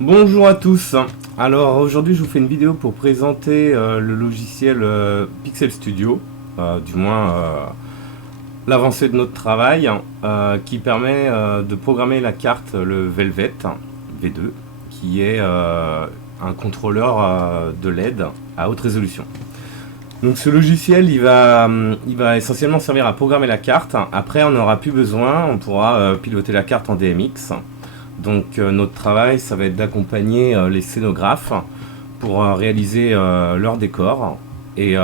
Bonjour à tous. Alors aujourd'hui je vous fais une vidéo pour présenter le logiciel Pixel Studio, du moins l'avancée de notre travail, qui permet de programmer la carte, le Velvet V2, qui est un contrôleur de LED à haute résolution. Donc ce logiciel il va essentiellement servir à programmer la carte. Après on n'aura plus besoin, on pourra piloter la carte en DMX. Donc notre travail ça va être d'accompagner les scénographes pour réaliser leur décor et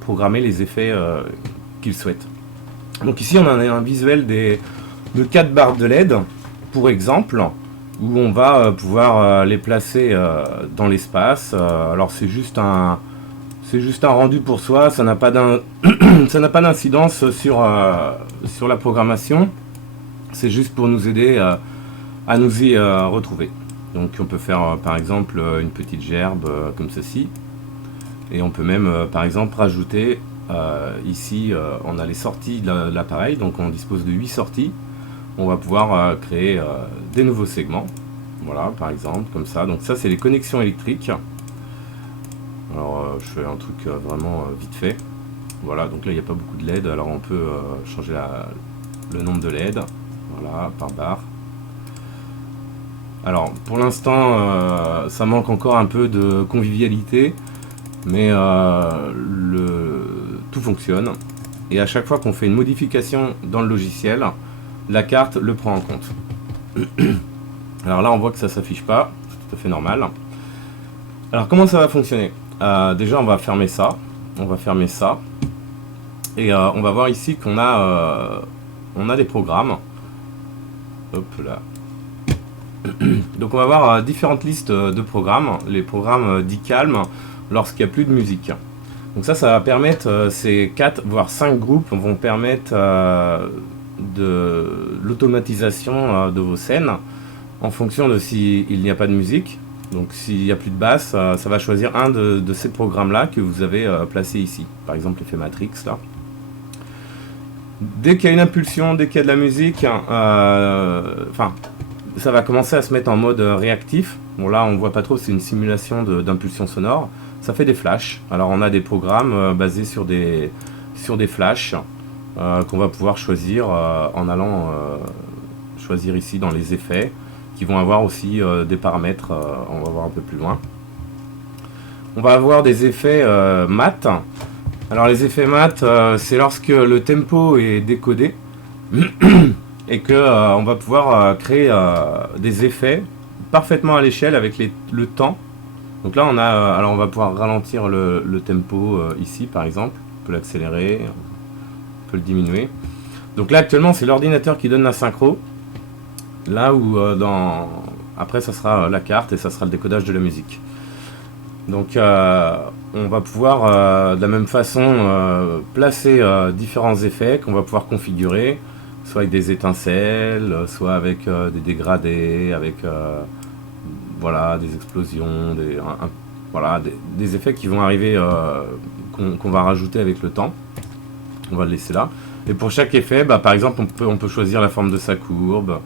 programmer les effets qu'ils souhaitent. Donc ici on a un visuel de 4 barres de LED pour exemple, où on va pouvoir les placer dans l'espace. Alors c'est juste un rendu pour soi, ça n'a pas d'incidence sur la programmation, c'est juste pour nous aider à nous y retrouver. Donc on peut faire par exemple une petite gerbe comme ceci, et on peut même par exemple rajouter ici on a les sorties de l'appareil, donc on dispose de 8 sorties. On va pouvoir créer des nouveaux segments, voilà, par exemple comme ça. Donc ça c'est les connexions électriques. Alors je fais un truc vraiment vite fait. Voilà, donc là il n'y a pas beaucoup de LED, alors on peut changer le nombre de LED, voilà, par barre. Alors pour l'instant ça manque encore un peu de convivialité, mais tout fonctionne. Et à chaque fois qu'on fait une modification dans le logiciel, la carte le prend en compte. Alors là on voit que ça s'affiche pas, c'est tout à fait normal. Alors comment ça va fonctionner? Déjà on va fermer ça, et on va voir ici qu'on a des programmes. Hop là. Donc on va voir différentes listes de programmes, les programmes dits calmes lorsqu'il n'y a plus de musique. Donc ça va permettre, ces 4 voire 5 groupes vont permettre de l'automatisation de vos scènes en fonction de s'il n'y a pas de musique. Donc s'il n'y a plus de basse, ça va choisir un de ces programmes là que vous avez placé ici, par exemple l'effet Matrix là. Dès qu'il y a une impulsion, dès qu'il y a de la musique, ça va commencer à se mettre en mode réactif. Bon là on voit pas trop, c'est une simulation d'impulsion sonore. Ça fait des flashs. Alors on a des programmes basés sur des flashs qu'on va pouvoir choisir en allant choisir ici dans les effets, qui vont avoir aussi des paramètres, on va voir un peu plus loin. On va avoir des effets mat. Alors les effets mat, c'est lorsque le tempo est décodé et que on va pouvoir créer des effets parfaitement à l'échelle avec le temps. Donc là on a, alors on va pouvoir ralentir le tempo ici par exemple, on peut l'accélérer, on peut le diminuer. Donc là actuellement c'est l'ordinateur qui donne la synchro, là où après ça sera la carte et ça sera le décodage de la musique. Donc on va pouvoir de la même façon placer différents effets qu'on va pouvoir configurer, soit avec des étincelles, soit avec des dégradés, avec voilà, des explosions, des effets qui vont arriver, qu'on va rajouter avec le temps. On va le laisser là. Et pour chaque effet, par exemple, on peut choisir la forme de sa courbe,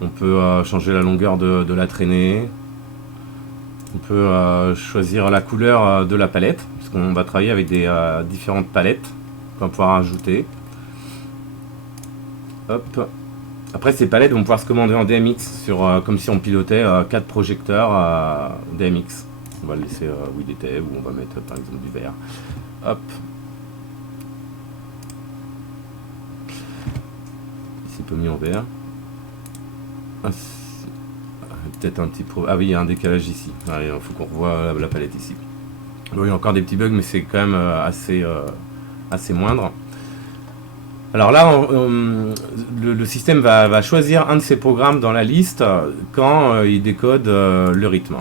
on peut changer la longueur de la traînée, on peut choisir la couleur de la palette, puisqu'on va travailler avec des différentes palettes qu'on va pouvoir ajouter. Hop. Après ces palettes vont pouvoir se commander en DMX, comme si on pilotait 4 projecteurs DMX. On va le laisser où il était, ou on va mettre par exemple du vert. Hop. Ici peu mis en vert. Peut-être un petit ah oui, il y a un décalage ici. Il faut qu'on revoie la palette ici. Bon, il y a encore des petits bugs, mais c'est quand même assez moindre. Alors là, le système va choisir un de ces programmes dans la liste quand il décode le rythme.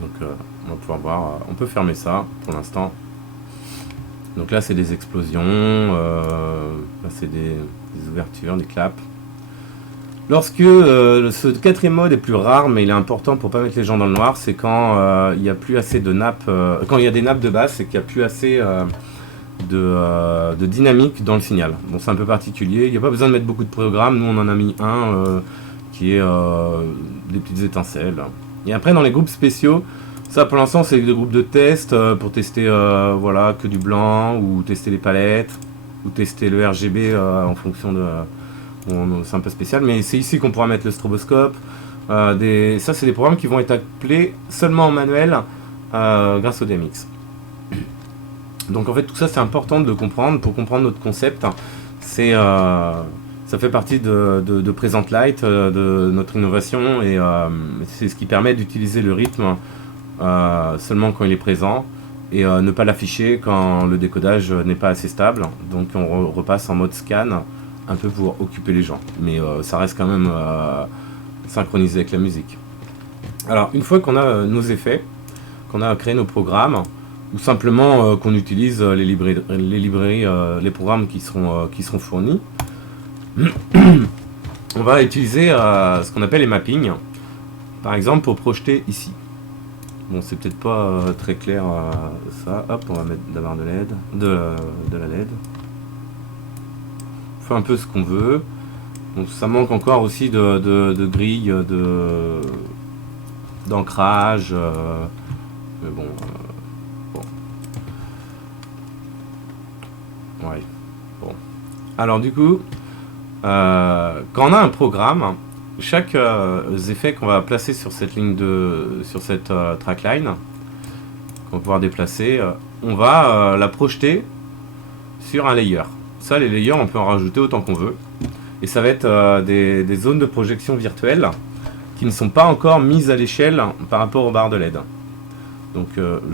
Donc on va pouvoir voir, on peut fermer ça pour l'instant. Donc là c'est des explosions, là c'est des ouvertures, des claps. Lorsque ce quatrième mode est plus rare, mais il est important pour pas mettre les gens dans le noir, c'est quand il n'y a plus assez de nappes, quand il y a des nappes de basse, c'est qu'il n'y a plus assez de dynamique dans le signal. Bon, c'est un peu particulier, il n'y a pas besoin de mettre beaucoup de programmes, nous on en a mis un qui est des petites étincelles. Et après dans les groupes spéciaux, ça pour l'instant c'est des groupes de test pour tester voilà, que du blanc, ou tester les palettes, ou tester le RGB en fonction de... Bon, c'est un peu spécial, mais c'est ici qu'on pourra mettre le stroboscope. Ça c'est des programmes qui vont être appelés seulement en manuel grâce au DMX. Donc en fait tout ça c'est important de comprendre pour comprendre notre concept. C'est ça fait partie de Present Light, de notre innovation, et c'est ce qui permet d'utiliser le rythme seulement quand il est présent, et ne pas l'afficher quand le décodage n'est pas assez stable. Donc on repasse en mode scan un peu pour occuper les gens, mais ça reste quand même synchronisé avec la musique. Alors une fois qu'on a nos effets, qu'on a créé nos programmes, ou simplement qu'on utilise les librairies, les programmes qui seront fournis, on va utiliser ce qu'on appelle les mappings, par exemple pour projeter ici. Bon, c'est peut-être pas très clair ça. Hop, on va mettre d'abord de LED, de la LED. On fait un peu ce qu'on veut. Donc ça manque encore aussi de grilles, d'ancrage. Mais bon, ouais. Bon. Alors du coup, quand on a un programme, chaque effet qu'on va placer sur cette ligne sur cette trackline, qu'on va pouvoir déplacer, on va la projeter sur un layer. Ça, les layers, on peut en rajouter autant qu'on veut. Et ça va être des zones de projection virtuelles qui ne sont pas encore mises à l'échelle par rapport aux barres de LED. Donc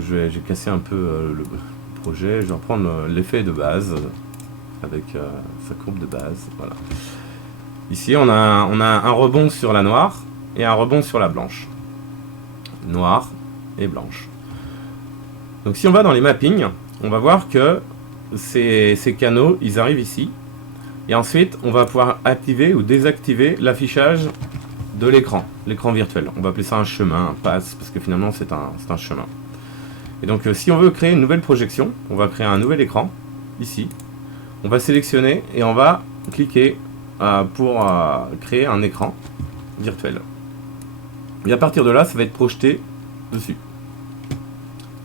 j'ai cassé un peu le projet. Je vais reprendre l'effet de base avec sa courbe de base. Voilà. Ici, on a un rebond sur la noire et un rebond sur la blanche. Noire et blanche. Donc si on va dans les mappings, on va voir que ces canaux, ils arrivent ici. Et ensuite, on va pouvoir activer ou désactiver l'affichage de l'écran virtuel. On va appeler ça un chemin, un pass, parce que finalement c'est un chemin. Et donc si on veut créer une nouvelle projection, on va créer un nouvel écran, ici. On va sélectionner et on va cliquer pour créer un écran virtuel. Et à partir de là, ça va être projeté dessus,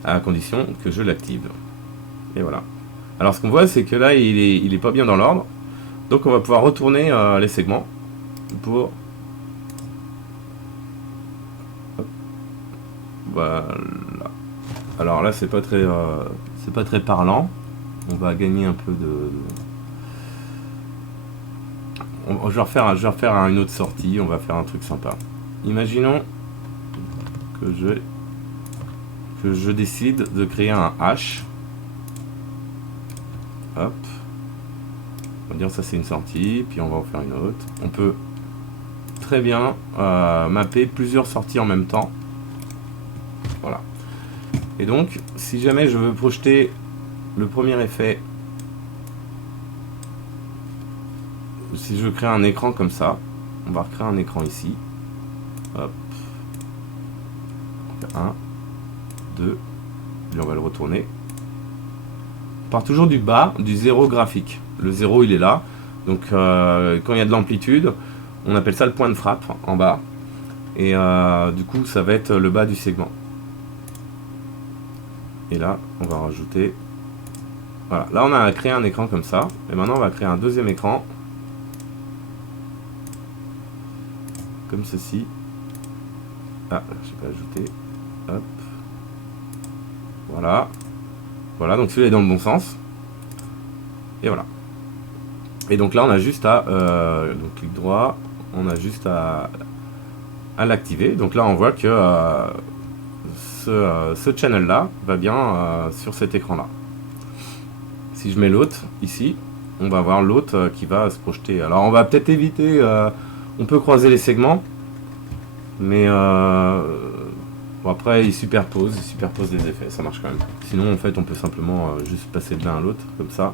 à condition que je l'active. Et voilà. Alors ce qu'on voit, c'est que là, il est pas bien dans l'ordre. Donc on va pouvoir retourner les segments pour... Hop. Voilà. Alors là, c'est pas très parlant. On va gagner un peu de... Je vais refaire une autre sortie, on va faire un truc sympa. Imaginons que je décide de créer un H. Hop. On va dire ça c'est une sortie, puis on va en faire une autre. On peut très bien mapper plusieurs sorties en même temps. Voilà. Et donc, si jamais je veux projeter le premier effet, si je veux créer un écran comme ça, on va recréer un écran ici. Hop. On fait 1, 2, puis on va le retourner. On part toujours du bas, du 0 graphique. Le 0 il est là, donc quand il y a de l'amplitude, on appelle ça le point de frappe en bas. Et du coup ça va être le bas du segment. Et là on va rajouter... Voilà, là on a créé un écran comme ça. Et maintenant on va créer un deuxième écran. Comme ceci. Ah, je n'ai pas ajouté. Hop. Voilà. Voilà, donc celui-là est dans le bon sens. Et voilà. Et donc là, on a juste à... donc clic droit, on a juste à l'activer. Donc là, on voit que ce channel-là va bien sur cet écran-là. Si je mets l'autre ici, on va voir l'autre qui va se projeter. Alors, on va peut-être éviter... on peut croiser les segments, mais bon, après il superpose les effets, ça marche quand même. Sinon en fait on peut simplement juste passer de l'un à l'autre, comme ça.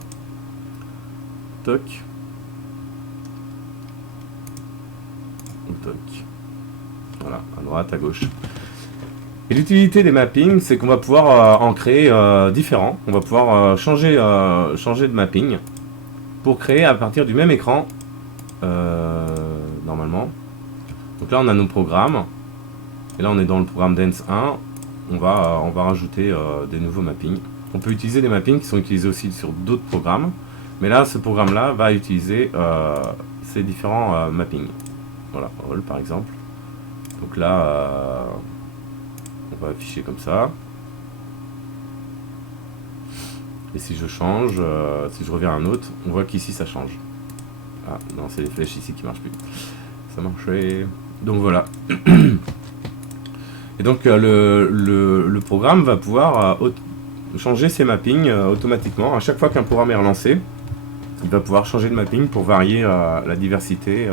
Toc. Toc. Voilà, à droite, à gauche. Et l'utilité des mappings, c'est qu'on va pouvoir en créer différents. On va pouvoir changer de mapping pour créer à partir du même écran. Normalement. Donc là on a nos programmes. Et là on est dans le programme Dance 1, on va rajouter des nouveaux mappings. On peut utiliser des mappings qui sont utilisés aussi sur d'autres programmes, mais là ce programme là va utiliser ces différents mappings. Voilà, all par exemple. Donc là on va afficher comme ça. Et si je change, si je reviens à un autre, on voit qu'ici ça change. Ah non, c'est les flèches ici qui marchent plus. Ça marchait. Donc voilà. Et donc le programme va pouvoir changer ses mappings automatiquement. À chaque fois qu'un programme est relancé, il va pouvoir changer de mapping pour varier la diversité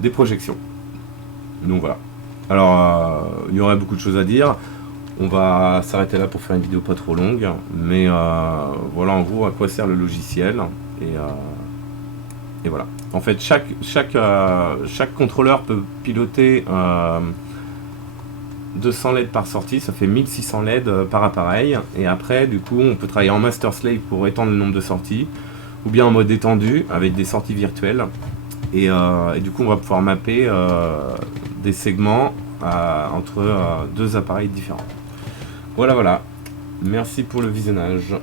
des projections. Donc voilà. Alors il y aurait beaucoup de choses à dire. On va s'arrêter là pour faire une vidéo pas trop longue, mais voilà en gros à quoi sert le logiciel. Et voilà. En fait, chaque contrôleur peut piloter 200 LED par sortie, ça fait 1600 LED par appareil. Et après, du coup, on peut travailler en master slave pour étendre le nombre de sorties, ou bien en mode étendu avec des sorties virtuelles. Et du coup, on va pouvoir mapper des segments entre deux appareils différents. Voilà, voilà. Merci pour le visionnage.